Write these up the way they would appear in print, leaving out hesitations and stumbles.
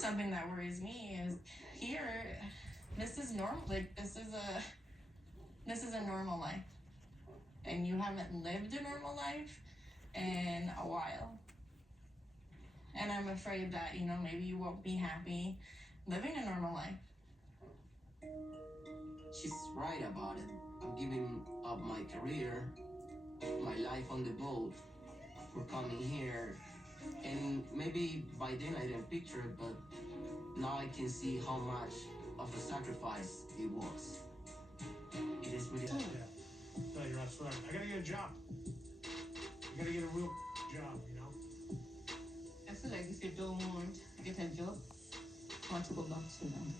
Something that worries me is here, this is normal. Like, this is a normal life. And you haven't lived a normal life in a while. And I'm afraid that, maybe you won't be happy living a normal life. She's right about it. I'm giving up my career, my life on the boat, for coming here. And maybe by then I didn't picture it, but now I can see how much of a sacrifice it was. It is really... Yeah. No, you're absolutely right. I gotta get a job. I gotta get a real job, I feel like if you don't get a job, you want to go back to them.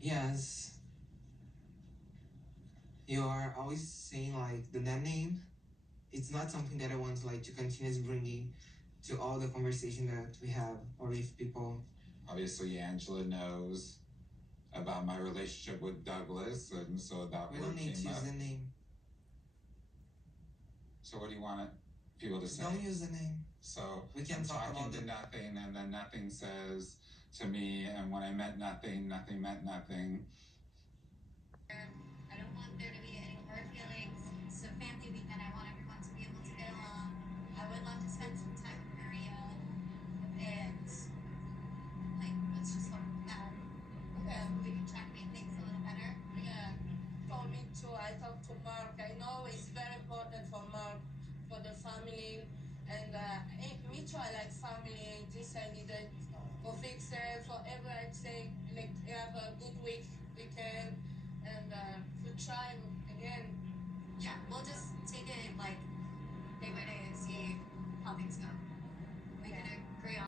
Yes. You are always saying like that name. It's not something that I want to continue bringing to all the conversation that we have or with people. Obviously, Angela knows about my relationship with Douglas, and so that we don't need to use the name. So what do you want people to say? Don't use the name. So we can talk about to nothing, and then nothing says to me, and when I meant nothing, nothing meant nothing. I don't want there to be any hard feelings. It's a family weekend. I want everyone to be able to get along. I would love to spend some time with Maria, and let's just hope that we can try to make things a little better. Yeah, for me too. I talked to Mark. I know it's very important for Mark, for the family, and me too. I like family. This I needed for fixer, for everyone. Say have a good weekend, and to try again. Yeah, we'll just take it day by day and see how things go. We can agree on.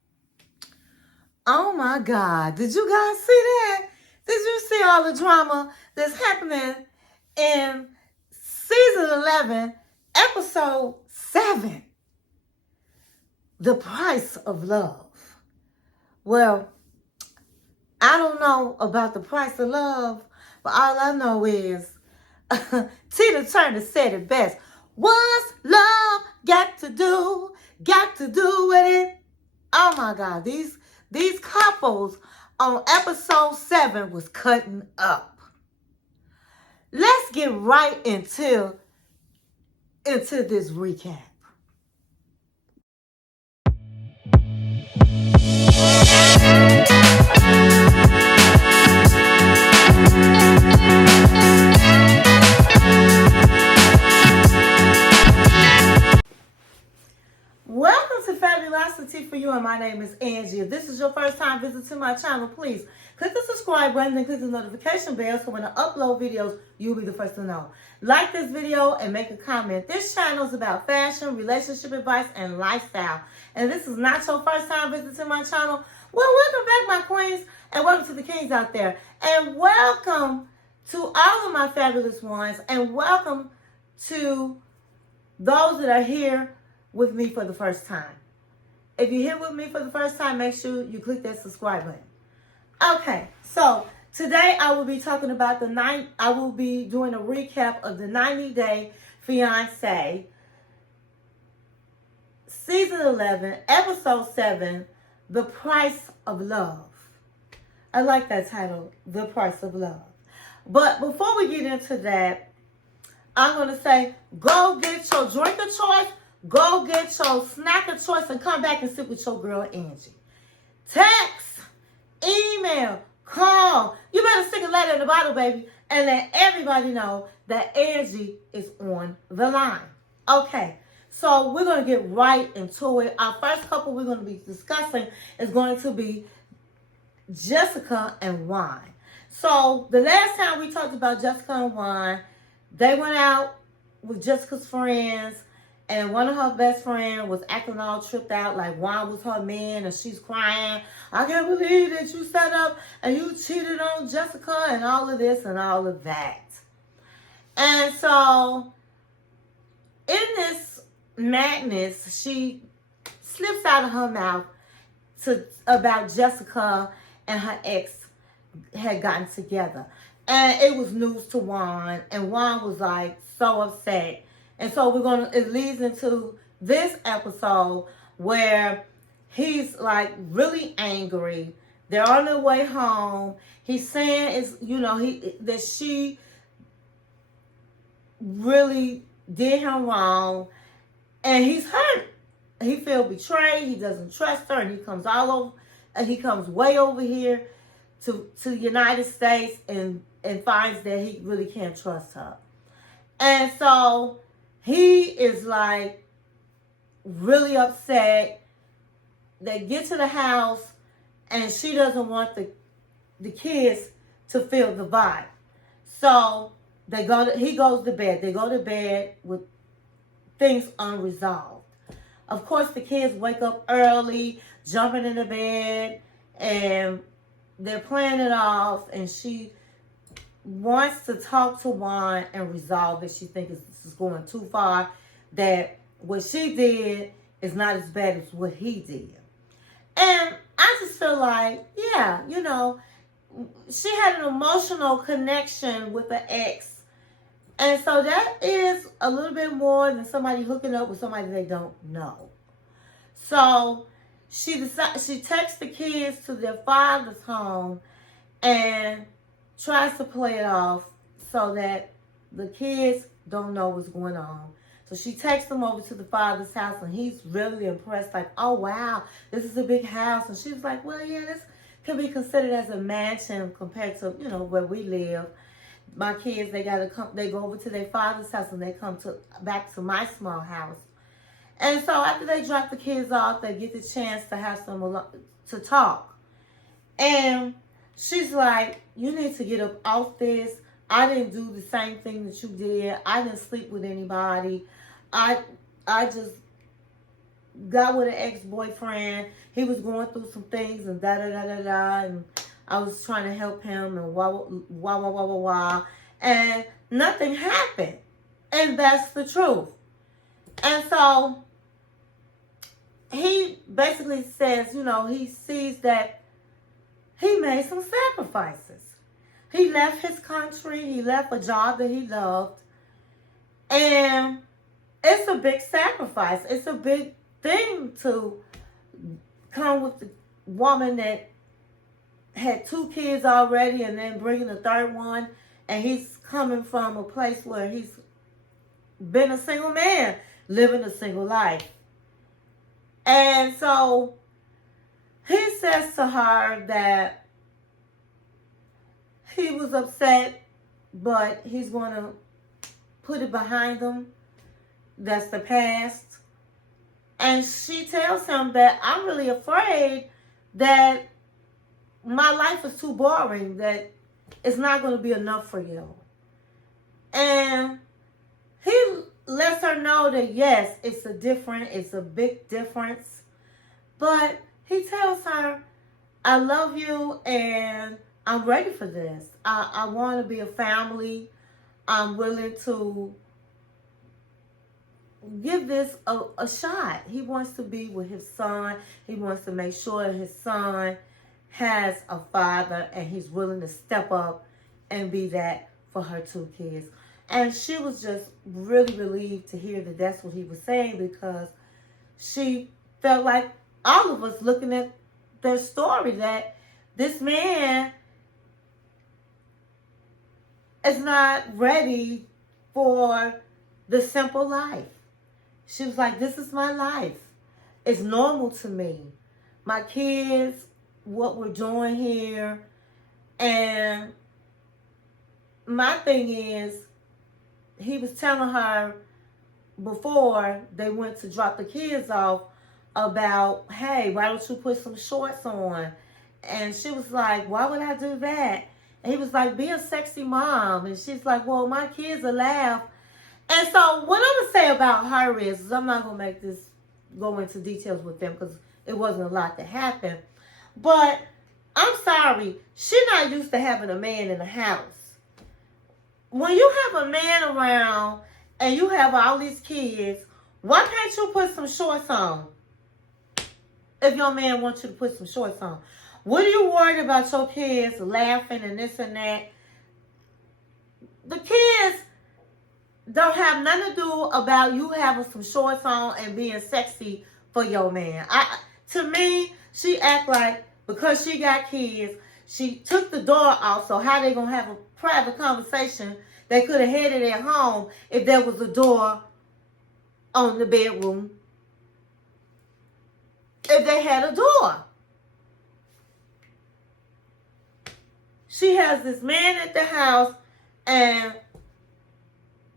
Oh my God. Did you guys see that? Did you see all the drama that's happening in season 11, episode 7? The price of love. Well, I don't know about the price of love, but all I know is Tina Turner said it best. What's love got to do with it? Oh my God, these couples on episode 7 was cutting up. Let's get right into this recap. Welcome to Fabulosity For You, and my name is Angie. If this is your first time visiting my channel, please click the subscribe button and click the notification bell so when I upload videos, you'll be the first to know. Like this video and make a comment. This channel is about fashion, relationship advice, and lifestyle. And this is not your first time visiting my channel, well, welcome back, my queens, and welcome to the kings out there. And welcome to all of my fabulous ones, and welcome to those that are here with me for the first time. If you're here with me for the first time, make sure you click that subscribe button. Okay, so today I will be talking about I will be doing a recap of the 90-day Fiancé, season 11, episode 7, The Price of Love. I like that title, The Price of Love. But before we get into that, I'm going to say, go get your drink of choice, go get your snack of choice, and come back and sit with your girl, Angie. Text, email, call. You better stick a letter in the bottle, baby, and let everybody know that Angie is on the line. Okay, so we're going to get right into it. Our first couple we're going to be discussing is going to be Jessica and Juan. So the last time we talked about Jessica and Juan, they went out with Jessica's friends, and one of her best friends was acting all tripped out like Juan was her man, and she's crying. I can't believe that you set up and you cheated on Jessica and all of this and all of that. And so in this madness, she slips out of her mouth about Jessica and her ex had gotten together. And it was news to Juan, and Juan was like so upset. And so it leads into this episode where he's like really angry. They're on their way home. He's saying that she really did him wrong, and he's hurt. He feels betrayed. He doesn't trust her, and he comes all over. And he comes way over here to the United States and finds that he really can't trust her. And so he is like really upset. They get to the house, and she doesn't want the kids to feel the vibe. So he goes to bed. They go to bed with things unresolved. Of course, the kids wake up early, jumping in the bed, and they're playing it off, and she wants to talk to Juan and resolve it. She thinks this is going too far, that what she did is not as bad as what he did. And I just feel like, yeah, she had an emotional connection with the ex. And so that is a little bit more than somebody hooking up with somebody they don't know. So she takes the kids to their father's home and tries to play it off so that the kids don't know what's going on. So she takes them over to the father's house, and he's really impressed, like, oh, wow, this is a big house. And she's like, well, yeah, this can be considered as a mansion compared to, where we live. My kids, they go over to their father's house, and they come back to my small house. And so after they drop the kids off, they get the chance to have to talk. And she's like, you need to get up off this. I didn't do the same thing that you did. I didn't sleep with anybody. I just got with an ex-boyfriend. He was going through some things and da-da-da-da-da. And I was trying to help him and wah. And nothing happened. And that's the truth. And so he basically says, he sees that he made some sacrifices. He left his country. He left a job that he loved. And it's a big sacrifice. It's a big thing to come with the woman that had 2 kids already and then bringing a third one. And he's coming from a place where he's been a single man, living a single life. And so he says to her that he was upset, but he's going to put it behind him. That's the past. And she tells him that I'm really afraid that my life is too boring, that it's not going to be enough for you. And he lets her know that, yes, it's a big difference. But he tells her, I love you and I'm ready for this. I want to be a family. I'm willing to give this a shot. He wants to be with his son. He wants to make sure his son has a father, and he's willing to step up and be that for her 2 kids. And she was just really relieved to hear that that's what he was saying, because she felt like all of us looking at their story, that this man is not ready for the simple life. She was like, this is my life. It's normal to me. My kids, what we're doing here. And my thing is, he was telling her before they went to drop the kids off about, hey, why don't you put some shorts on? And she was like, why would I do that? And he was like, be a sexy mom. And she's like, well, my kids will laugh. And so what I'm going to say about her is I'm not going to go into details with them because it wasn't a lot that happened. But I'm sorry, she's not used to having a man in the house. When you have a man around and you have all these kids, why can't you put some shorts on? If your man wants you to put some shorts on. What are you worried about your kids laughing and this and that? The kids don't have nothing to do about you having some shorts on and being sexy for your man. To me, she act like because she got kids, she took the door off, so how they gonna have a private conversation? They could have had it at home if there was a door on the bedroom. If they had a door. She has this man at the house, and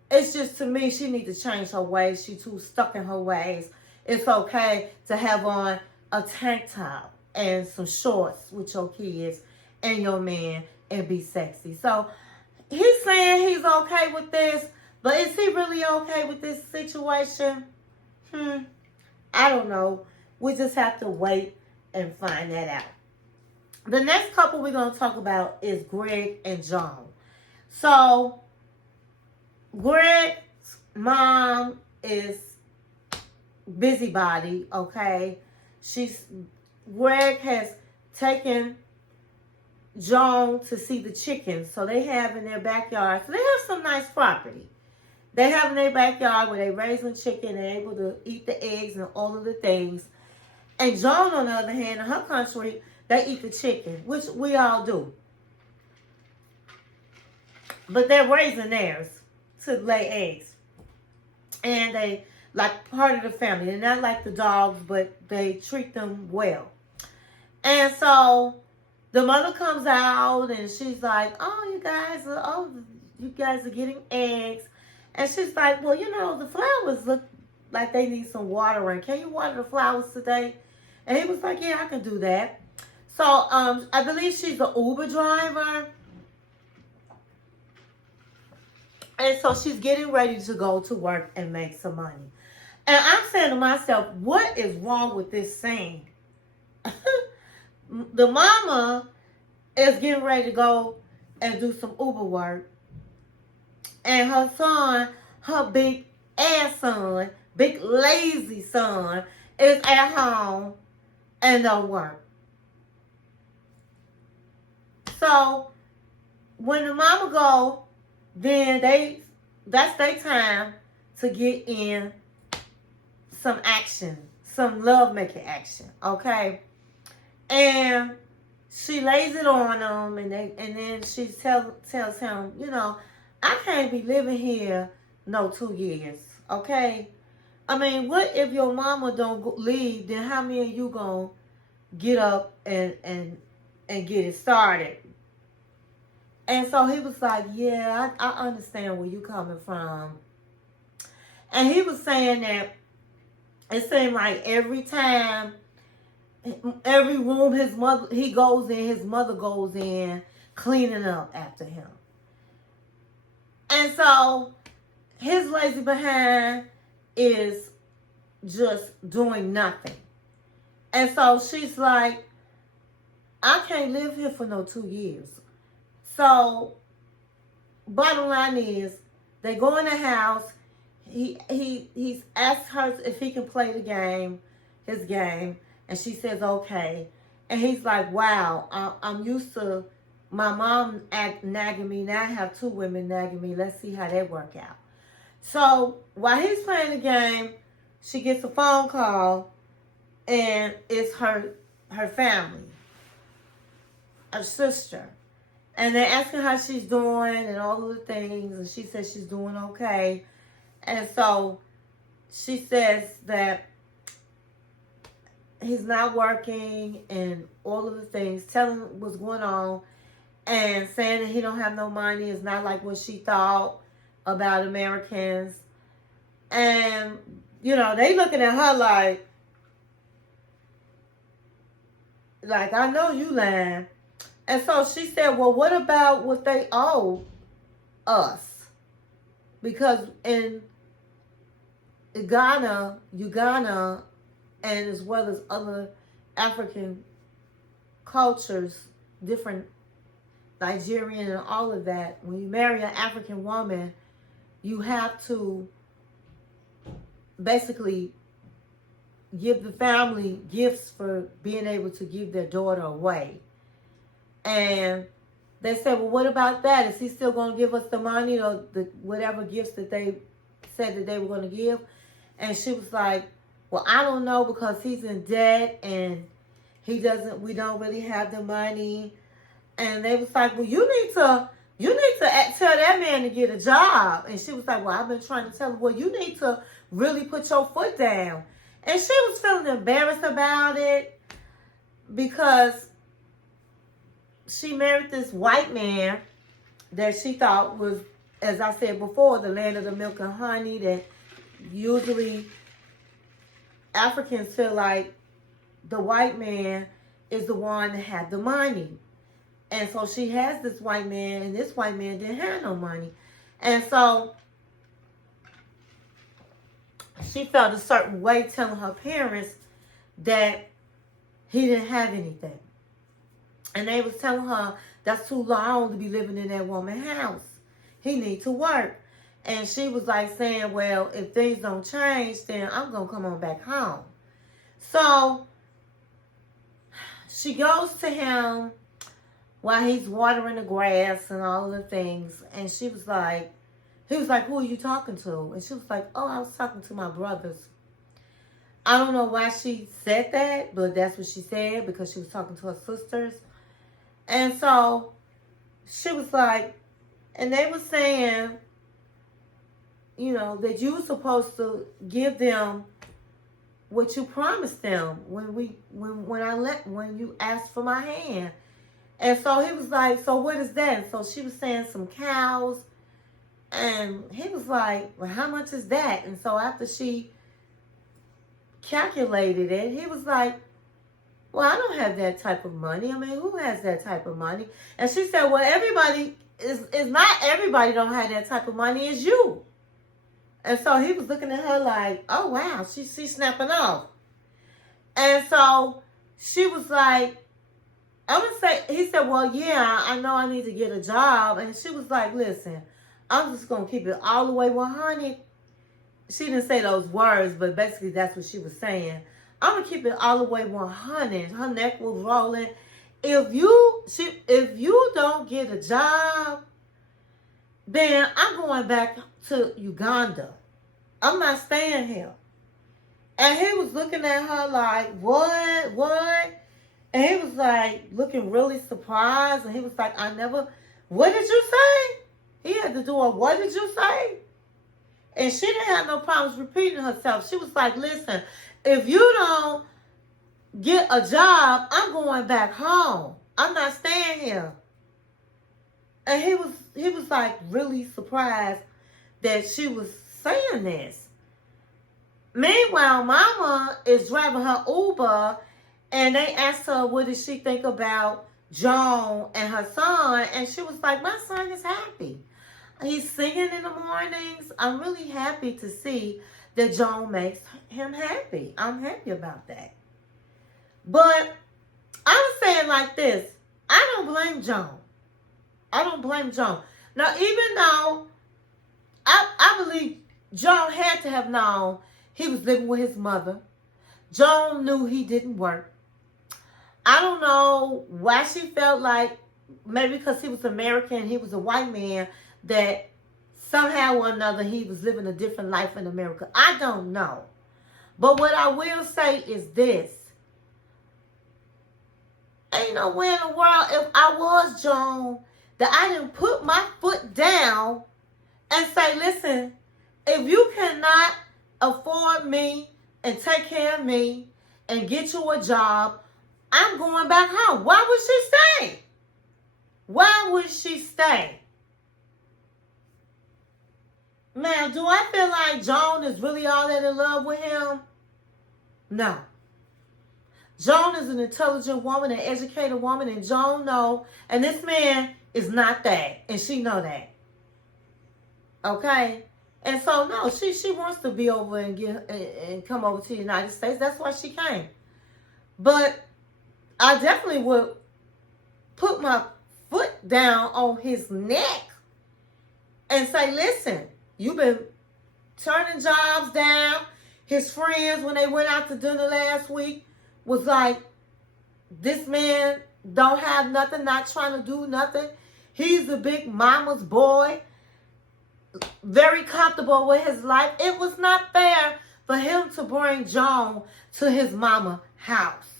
it's just, to me, she needs to change her ways. She too stuck in her ways. It's okay to have on a tank top and some shorts with your kids and your man and be sexy. So he's saying he's okay with this, but is he really okay with this situation? I don't know. We just have to wait and find that out. The next couple we're going to talk about is Greg and Joan. So Greg's mom is busybody, okay? Greg has taken Joan to see the chickens. So they have in their backyard. So they have some nice property. They have in their backyard where they raising chicken and able to eat the eggs and all of the things. And Joan, on the other hand, in her country, they eat the chicken, which we all do. But they're raising theirs to lay eggs. And they like part of the family. They're not like the dogs, but they treat them well. And so the mother comes out and she's like, you guys are getting eggs. And she's like, well, the flowers look like they need some watering. Can you water the flowers today? And he was like, yeah, I can do that. So I believe she's an Uber driver. And so she's getting ready to go to work and make some money. And I'm saying to myself, what is wrong with this scene? The mama is getting ready to go and do some Uber work. And her son, her big ass son, big lazy son, is at home and don't work. So when the mama go, then that's their time to get in some action, some love-making action, okay? And she lays it on him, and then she tells him, I can't be living here no 2 years, okay? I mean, what if your mama don't leave? Then how many of you gonna get up and get it started? And so he was like, yeah, I understand where you coming from. And he was saying that it seemed like every time, every room he goes in, his mother goes in, cleaning up after him. And so his lazy behind is just doing nothing. And so she's like, I can't live here for no 2 years. So, bottom line is, they go in the house. He's asked her if he can play his game, and she says okay. And he's like, wow, I'm used to my mom nagging me. Now I have 2 women nagging me. Let's see how they work out. So while he's playing the game, she gets a phone call, and it's her family, her sister. And they're asking how she's doing and all of the things. And she says she's doing okay. And so she says that he's not working and all of the things, telling what's going on and saying that he don't have no money. It's not like what she thought about Americans. And, they looking at her like I know you lying. And so she said, well, what about what they owe us? Because in Ghana, Uganda, and as well as other African cultures, different Nigerian and all of that, when you marry an African woman, you have to basically give the family gifts for being able to give their daughter away. And they said, well, what about that? Is he still going to give us the money or the whatever gifts that they said that they were going to give? And she was like, well, I don't know because he's in debt and we don't really have the money. And they was like, well, you need to tell that man to get a job. And she was like, well, I've been trying to tell him, well, you need to really put your foot down. And she was feeling embarrassed about it because she married this white man that she thought was, as I said before, the land of the milk and honey, that usually Africans feel like the white man is the one that had the money. And so she has this white man, and this white man didn't have no money. And so she felt a certain way telling her parents that he didn't have anything. And they was telling her, that's too long to be living in that woman's house. He need to work. And she was like saying, well, if things don't change, then I'm going to come on back home. So she goes to him while he's watering the grass and all of the things. And he was like, who are you talking to? And she was like, oh, I was talking to my brothers. I don't know why she said that, but that's what she said because she was talking to her sisters. And so she was like, and they were saying, that you were supposed to give them what you promised them when you asked for my hand. And so he was like, so what is that? And so she was saying some cows. And he was like, well, how much is that? And so after she calculated it, he was like, well, I don't have that type of money. I mean, who has that type of money? And she said, well, everybody is not everybody don't have that type of money, it's you. And so he was looking at her like, oh, wow, she's snapping off. And so she was like, he said, well, yeah, I know I need to get a job. And she was like, listen, I'm just going to keep it all the way 100. She didn't say those words, but basically that's what she was saying. I'm going to keep it all the way 100. Her neck was rolling. If you don't get a job, then I'm going back to Uganda. I'm not staying here. And he was looking at her like, what? And he was like looking really surprised. And he was like, what did you say? He had to do a, what did you say? And she didn't have no problems repeating herself. She was like, listen, if you don't get a job, I'm going back home. I'm not staying here. And he was like really surprised that she was saying this. Meanwhile, Mama is driving her Uber, and they asked her, what did she think about Joan and her son? And she was like, my son is happy. He's singing in the mornings. I'm really happy to see that Joan makes him happy. I'm happy about that. But I'm saying like this, I don't blame Joan. Now, even though I believe Joan had to have known he was living with his mother. Joan knew he didn't work. I don't know why she felt like, maybe because he was American, he was a white man, that somehow or another he was living a different life in America. I don't know. But what I will say is this. Ain't no way in the world, if I was Joan, that I didn't put my foot down and say, listen, if you cannot afford me and take care of me and get you a job, I'm going back home. Why would she stay? Why would she stay? Man, do I feel like Joan is really all that in love with him? No. Joan is an intelligent woman, an educated woman, and Joan know, and this man is not that, and she know that. Okay? And so, no, she wants to be over and come over to the United States. That's why she came. But I definitely would put my foot down on his neck and say, listen, you've been turning jobs down. His friends, when they went out to dinner last week, was like, this man don't have nothing, not trying to do nothing. He's the big mama's boy, very comfortable with his life. It was not fair for him to bring Joan to his mama house.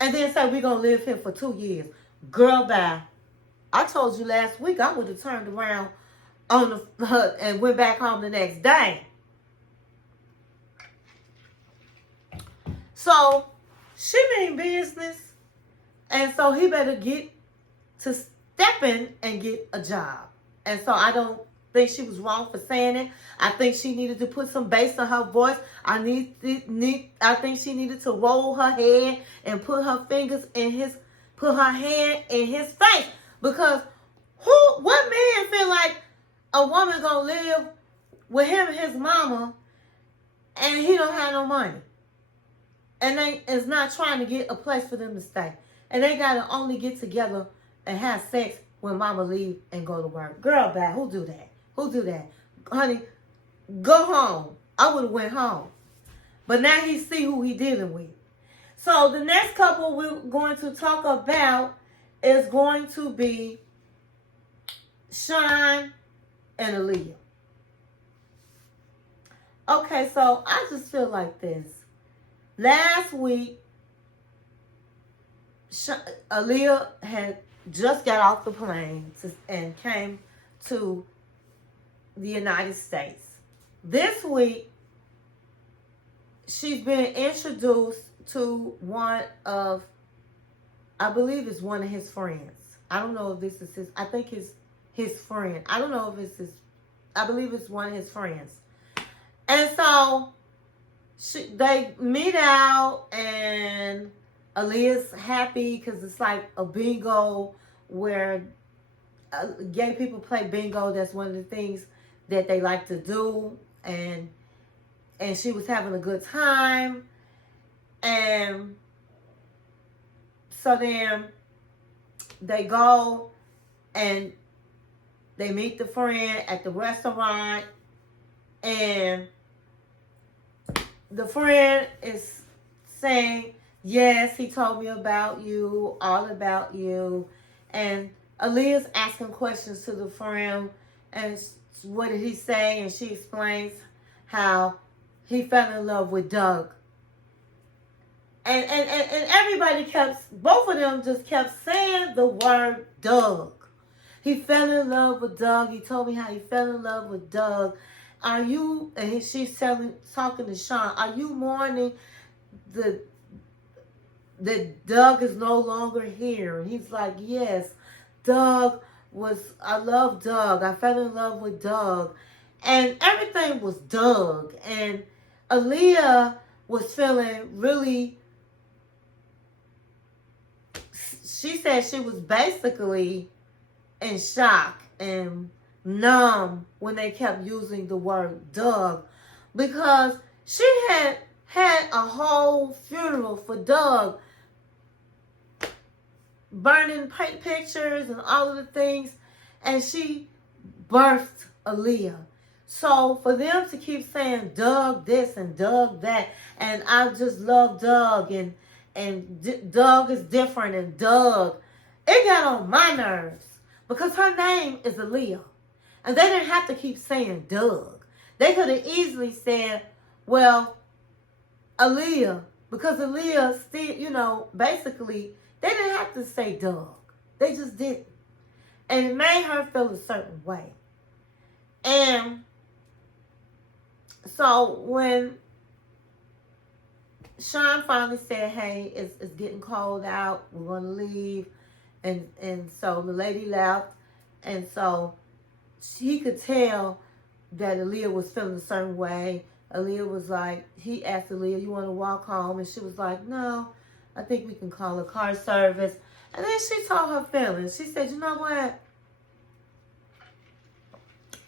And then say, we're going to live here for 2 years. Girl, bye. I told you last week I would have turned around on the and went back home the next day. So, she mean business. And so he better get to stepping and get a job. And so I don't think she was wrong for saying it. I think she needed to put some bass in her voice. I think she needed to roll her head and put her hand in his face. Because what man feel like a woman gonna live with him and his mama and he don't have no money? And they is not trying to get a place for them to stay. And they gotta only get together and have sex when mama leave and go to work. Girl, bad. Who do that? Who do that? Honey, go home. I would have went home. But now he see who he dealing with. So the next couple we're going to talk about is going to be Shawn and Alliya. Okay, so I just feel like this. Last week, Alliya had just got off the plane and came to the United States. This week, she's been introduced to one of, I believe it's one of his friends. I don't know if this is his, I think it's his friend. I don't know if it's his, I believe it's one of his friends. And so, they meet out and Alliya's happy because it's like a bingo where gay people play bingo. That's one of the things that they like to do. And she was having a good time. And so then they go and they meet the friend at the restaurant. And the friend is saying, yes, he told me about you, all about you. And Alliya's asking questions to the friend. And what did he say? And she explains how he fell in love with Doug. And everybody both of them just kept saying the word Doug. He fell in love with Doug. He told me how he fell in love with Doug. Are you, and she's talking to Shawn, are you mourning that Doug is no longer here? And he's like, yes, I love Doug. I fell in love with Doug. And everything was Doug. And Alliya was feeling really, she said she was basically in shock and numb when they kept using the word Doug, because she had a whole funeral for Doug, burning pictures and all of the things, and she birthed Alliya. So for them to keep saying Doug this and Doug that, and I just love Doug, and Doug is different, and Doug, it got on my nerves because her name is Alliya. And they didn't have to keep saying Doug. They could have easily said, well, Alliya, because Alliya still, basically, they didn't have to say Doug. They just didn't. And it made her feel a certain way. And so when Shawn finally said, hey, it's getting cold out, we're going to leave. And so the lady left. And so he could tell that Alliya was feeling a certain way. Alliya was like, he asked Alliya, you want to walk home? And she was like, no, I think we can call a car service. And then she told her feelings. She said, you know what?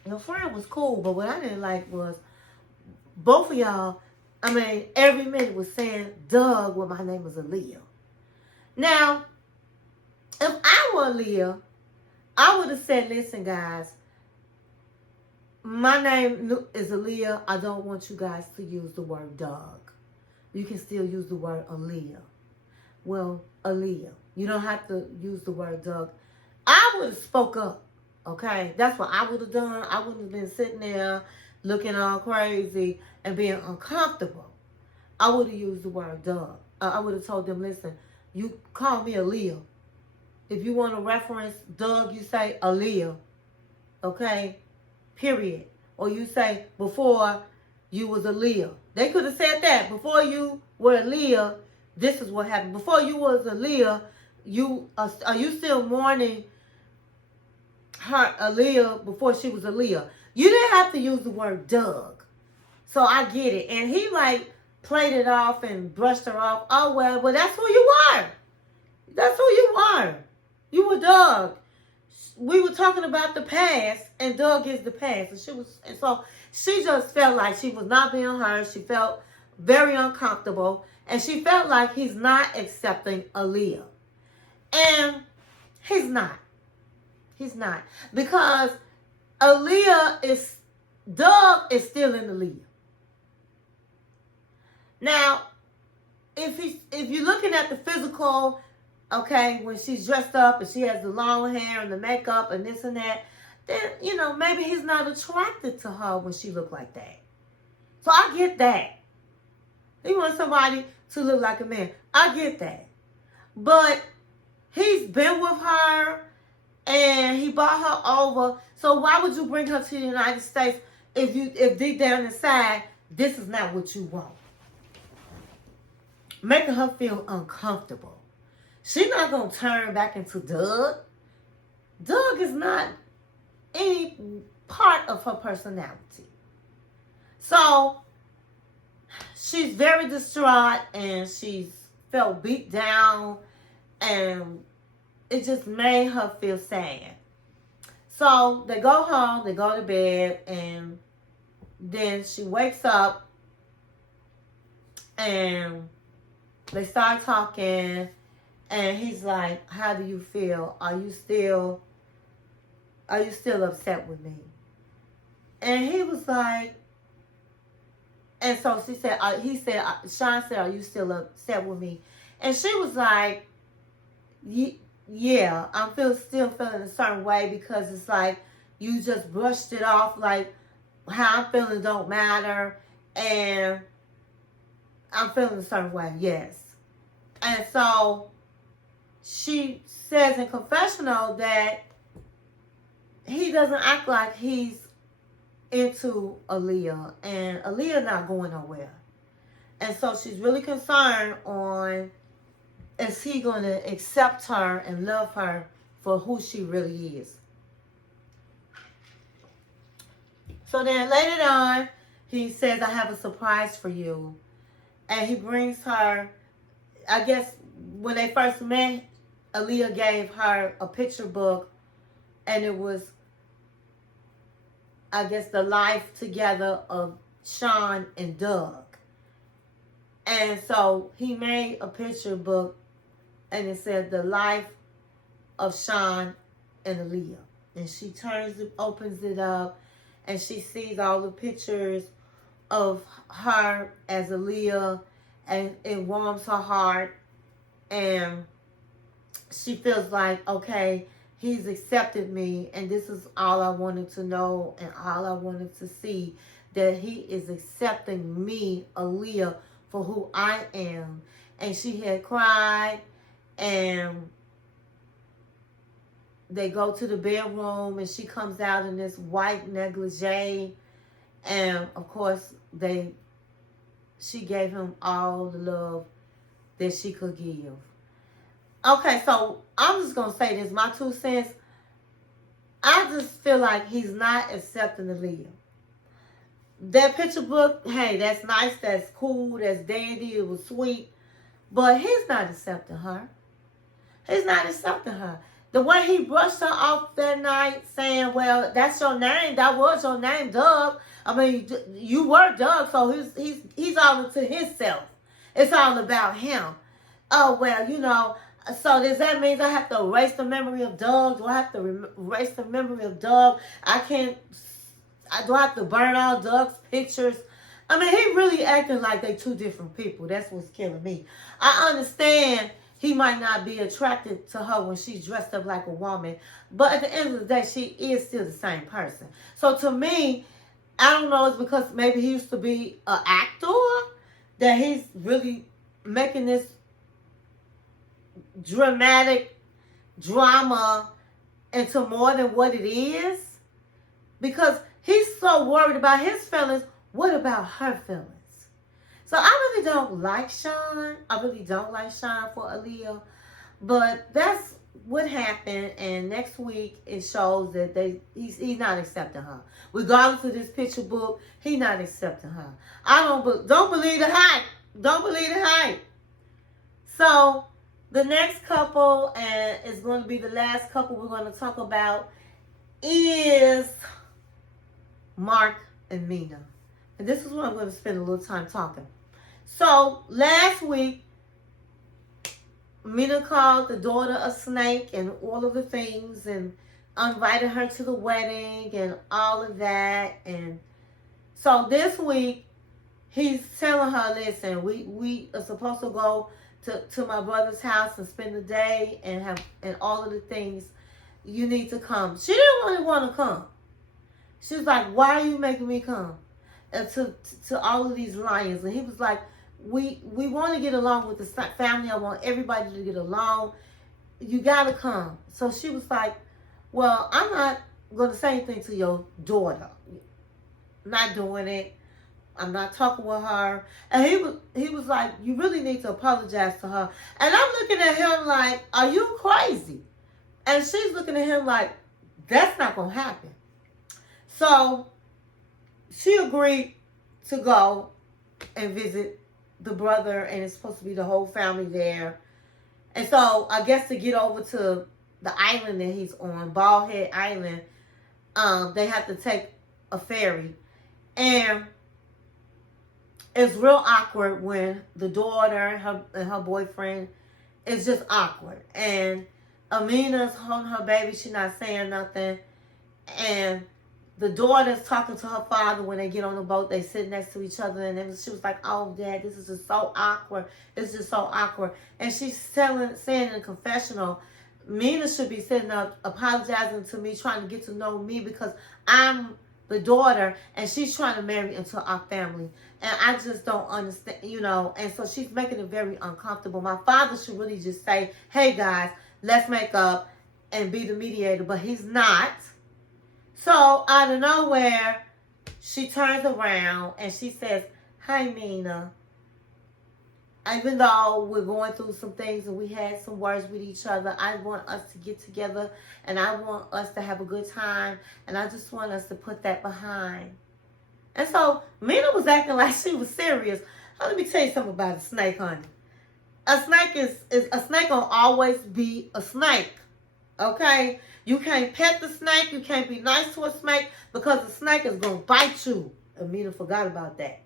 Your friend was cool, but what I didn't like was both of y'all, every minute was saying Doug when my name was Alliya. Now, if I were Alliya, I would have said, listen, guys, my name is Alliya. I don't want you guys to use the word Doug. You can still use the word Alliya. Well, Alliya, You don't have to use the word Doug. I would have spoke up. Okay, that's what I would have done. I wouldn't have been sitting there looking all crazy and being uncomfortable. I would have used the word Doug. I would have told them, listen, you call me Aliyah. If you want to reference Doug, you say Aliyah. Okay? Period. Or you say before you was Aliyah. They could have said that. Before you were Aliyah, this is what happened. Before you was Aliyah, are you still mourning her Aliyah before she was Aliyah? You didn't have to use the word Doug. So I get it. And he like played it off and brushed her off. Oh well, that's who you are. That's who you are. You were Doug. We were talking about the past, and Doug is the past. And so she just felt like she was not being heard. She felt very uncomfortable, and she felt like he's not accepting Aliyah. And he's not. He's not. Because Doug is still in Aliyah. Now, if you're looking at the physical, okay, when she's dressed up and she has the long hair and the makeup and this and that, then, maybe he's not attracted to her when she look like that. So I get that. He wants somebody to look like a man. I get that. But he's been with her and he brought her over. So why would you bring her to the United States if deep down inside, this is not what you want? Making her feel uncomfortable. She's not going to turn back into Doug. Doug is not any part of her personality. So she's very distraught and she's felt beat down and it just made her feel sad. So they go home, they go to bed, and then she wakes up and they start talking. And he's like, how do you feel? Are you still upset with me? And he was like, and so Shawn said, are you still upset with me? And she was like, yeah, I'm still feeling a certain way because it's like you just brushed it off like how I'm feeling don't matter. And I'm feeling a certain way, yes. And so she says in confessional that he doesn't act like he's into Aliyah, and Aliyah not going nowhere. And so she's really concerned on, is he going to accept her and love her for who she really is? So then later on, he says, I have a surprise for you. And he brings her, I guess when they first met, Aliyah gave her a picture book, and it was, I guess, the life together of Shawn and Doug. And so he made a picture book, and it said, the life of Shawn and Aliyah. And she opens it up, and she sees all the pictures of her as Aliyah, and it warms her heart, and she feels like, okay, he's accepted me, and this is all I wanted to know and all I wanted to see, that he is accepting me, Aliyah, for who I am. And she had cried, and they go to the bedroom, and she comes out in this white negligee, and of course, she gave him all the love that she could give. Okay, so I'm just going to say this, my 2 cents. I just feel like he's not accepting Aliyah. That picture book, hey, that's nice, that's cool, that's dandy, it was sweet. But he's not accepting her. He's not accepting her. The way he brushed her off that night saying, well, that's your name, that was your name, Doug. I mean, you were Doug, so he's all into himself. It's all about him. Oh, well, so does that mean I have to erase the memory of Doug? Do I have to erase the memory of Doug? Do I have to burn all Doug's pictures? I mean, he really acting like they 2 different people. That's what's killing me. I understand he might not be attracted to her when she's dressed up like a woman. But at the end of the day, she is still the same person. So to me, I don't know, it's because maybe he used to be an actor that he's really making this dramatic drama into more than what it is. Because he's so worried about his feelings. What about her feelings? So I really don't like Shawn. I really don't like Shawn for Alliya. But that's what happened. And next week it shows that he's not accepting her. Regardless of this picture book, he's not accepting her. Don't believe the hype. Don't believe the hype. So the next couple, and is going to be the last couple we're going to talk about, is Mark and Mina. And this is what I'm going to spend a little time talking. So last week, Mina called the daughter a snake and all of the things, and invited her to the wedding and all of that. And so this week, he's telling her, listen, we are supposed to go to my brother's house and spend the day and all of the things. You need to come. She didn't really want to come. She was like, why are you making me come? And to all of these lions. And he was like, we want to get along with the family. I want everybody to get along. You got to come. So she was like, well, I'm not going to say anything to your daughter. Not doing it. I'm not talking with her. And he was like, you really need to apologize to her. And I'm looking at him like, are you crazy? And she's looking at him like, that's not going to happen. So she agreed to go and visit the brother, and it's supposed to be the whole family there. And so I guess to get over to the island that he's on, Bald Head Island, they have to take a ferry. And it's real awkward when the daughter and her boyfriend, it's just awkward. And Amina's holding her baby. She's not saying nothing. And the daughter's talking to her father when they get on the boat. They sit next to each other. And then she was like, oh, Dad, this is just so awkward. It's just so awkward. And she's saying in a confessional, Mina should be sitting up apologizing to me, trying to get to know me because I'm the daughter and she's trying to marry into our family. And I just don't understand, and so she's making it very uncomfortable. My father should really just say, hey guys, let's make up and be the mediator, but he's not. So out of nowhere, she turns around and she says, hi Mina, even though we're going through some things and we had some words with each other, I want us to get together and I want us to have a good time and I just want us to put that behind. And so Mina was acting like she was serious. Let me tell you something about a snake, honey. A snake is a snake gonna always be a snake. Okay? You can't pet the snake, you can't be nice to a snake because the snake is gonna bite you. And Mina forgot about that.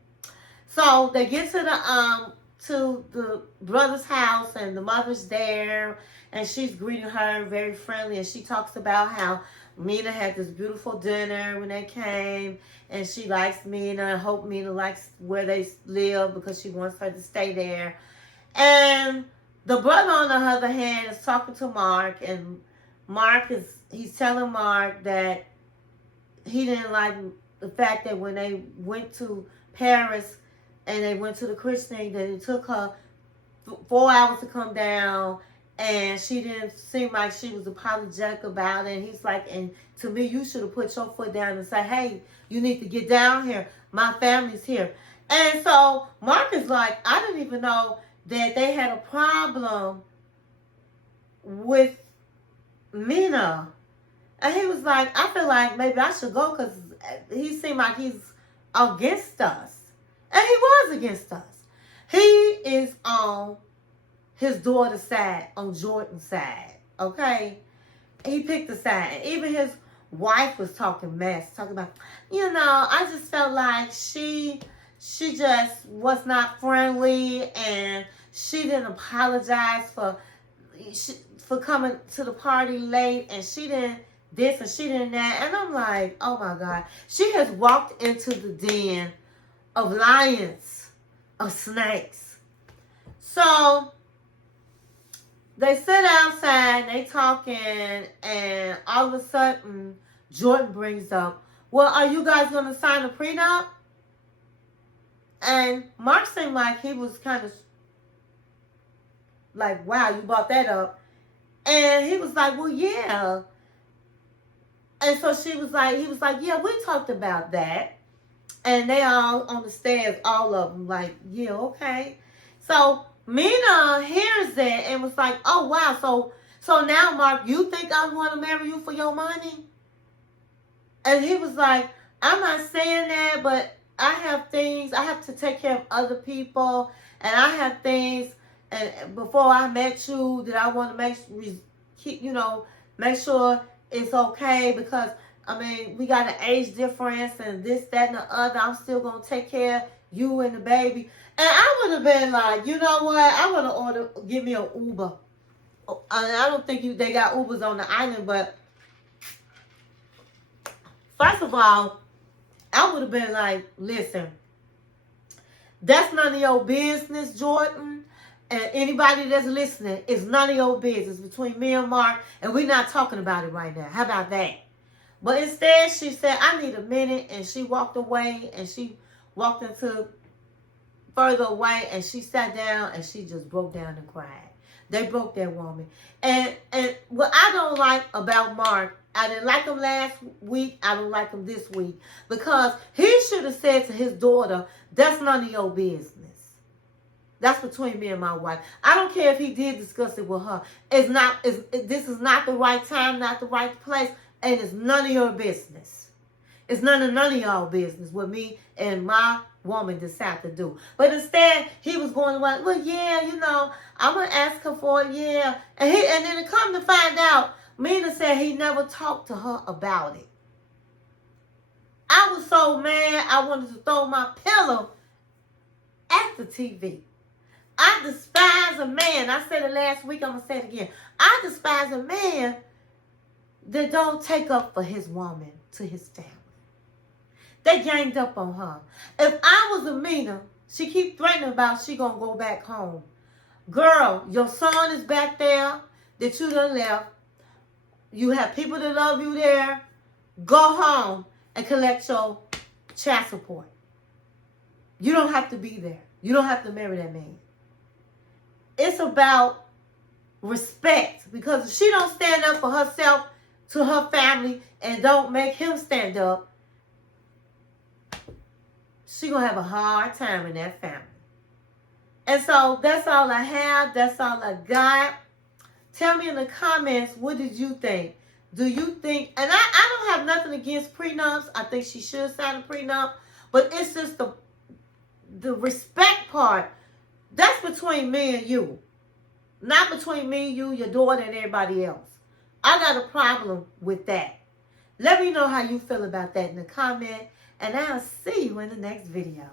So they get to the brother's house and the mother's there and she's greeting her very friendly and she talks about how Mina had this beautiful dinner when they came and she likes Mina and hope Mina likes where they live because she wants her to stay there. And the brother on the other hand is talking to Mark and he's telling Mark that he didn't like the fact that when they went to Paris and they went to the christening, that it took her 4 hours to come down, and she didn't seem like she was apologetic about it. And he's like, and to me, you should have put your foot down and say, hey, you need to get down here. My family's here. And so Mark is like, I didn't even know that they had a problem with Mina. And he was like, I feel like maybe I should go because he seemed like he's against us. And he was against us. He is on his daughter's side, on Jordan's side. Okay? He picked a side. And even his wife was talking mess. Talking about, I just felt like she just was not friendly. And she didn't apologize for coming to the party late. And she didn't this and she didn't that. And I'm like, oh my God. She has walked into the den of lions, of snakes. So they sit outside, they talking, and all of a sudden, Jordan brings up, well, are you guys going to sign a prenup? And Mark seemed like he was kind of like, wow, you brought that up. And he was like, well, yeah. And so he was like, yeah, we talked about that. And they all on the stairs, all of them, like, yeah, okay. So Mina hears that and was like, oh, wow. So now, Mark, you think I want to marry you for your money? And he was like, I'm not saying that, but I have things. I have to take care of other people. And I have things. And before I met you, that I want to make sure it's okay, because I mean, we got an age difference and this, that, and the other. I'm still going to take care of you and the baby. And I would have been like, you know what? I want to give me an Uber. I don't think they got Ubers on the island, but first of all, I would have been like, listen, that's none of your business, Jordan. And anybody that's listening, it's none of your business between me and Mark, and we're not talking about it right now. How about that? But instead, she said, I need a minute, and she walked away, and she walked into further away, and she sat down, and she just broke down and cried. They broke that woman. And what I don't like about Mark, I didn't like him last week, I don't like him this week, because he should have said to his daughter, that's none of your business. That's between me and my wife. I don't care if he did discuss it with her. This is not the right time, not the right place. And it's none of your business. It's none of y'all business what me and my woman decide to do. But instead, he was going like, well, yeah, I'm going to ask her for it, yeah. And then it come to find out, Mina said he never talked to her about it. I was so mad, I wanted to throw my pillow at the TV. I despise a man. I said it last week, I'm going to say it again. I despise a man that don't take up for his woman to his family. They ganged up on her. If I was Amina, she keep threatening about she gonna go back home. Girl, your son is back there that you done left. You have people that love you there. Go home and collect your child support. You don't have to be there. You don't have to marry that man. It's about respect, because if she don't stand up for herself to her family and don't make him stand up, she gonna have a hard time in that family. And so that's all I have. That's all I got. Tell me in the comments, what did you think? Do you think, and I don't have nothing against prenups. I think she should sign a prenup. But it's just the respect part. That's between me and you. Not between me, you, your daughter, and everybody else. I got a problem with that. Let me know how you feel about that in the comment. And I'll see you in the next video.